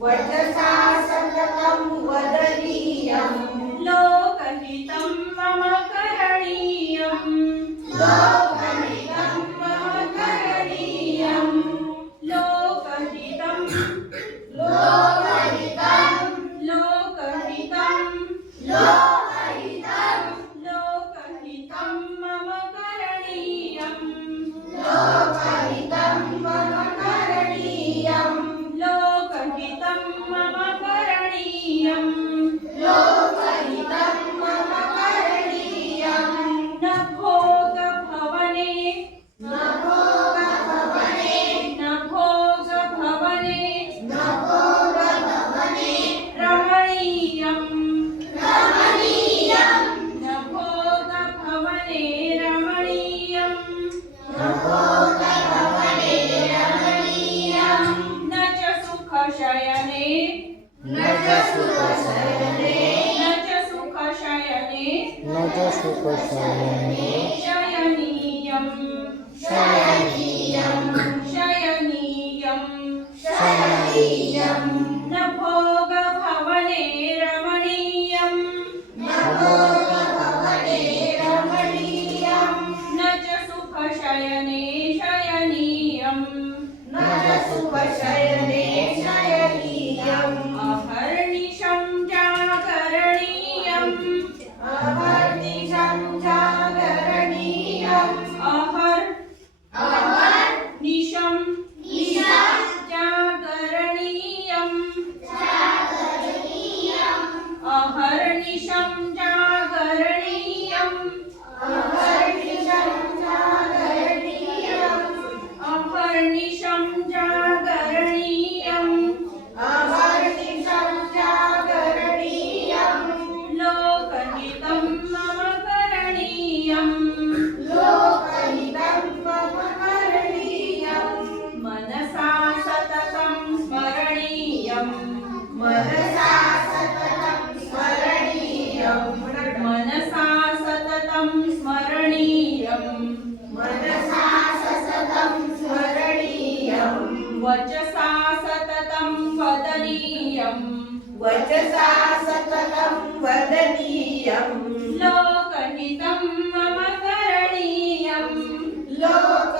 वचसा सततं वदनीयं लोकहितं मम करणीयं लोकहितं मम करणीयं लोकहितं लोकहितं लोकहितं लोकहितं लोकहितं मम करणीयं लोकहितं मम करणीयं लोकहितं मम करणीयं लोकहितं मम करणीयं न भोगभवने न भोगभवने न भोगभवने न भोगभवने रमणीयं रमणीयं न भोगभवने रमणीयं न भोगभवने रमणीयं न च सुखशयने न च सुखशयने न च सुखशयने न च सुखशयने शयनीयं शयनीयं शयनीयं शयनीयं न भोगभवने रमणीयं न भोगभवने रमणीयं न च सुखशयने शयनीयं न च सुखशयने शयनीयम् अहर्निशं जागरणीयम् अहर्निशं जागरणीयम् अहर्निशं निशं जागरणीयम् जागरणीयम् अहर्निशं जागरणीयम् अहर्निशं जागरणीयम् अहर्निशं जागरणीयम् अहर्निशं जागरणीयम् लोकहितं मम करणीयम् लोकहितं मम करणीयम् मनसा सततं स्मरणीयम् मनसा सततं स्मरणीयम् मनसा सततं स्मरणीयम् मनसा सततं स्मरणीयम् वचसा सततं वदनीयम् वचसा सततं वदनीयम् लोकहितं मम करणीयम् लोक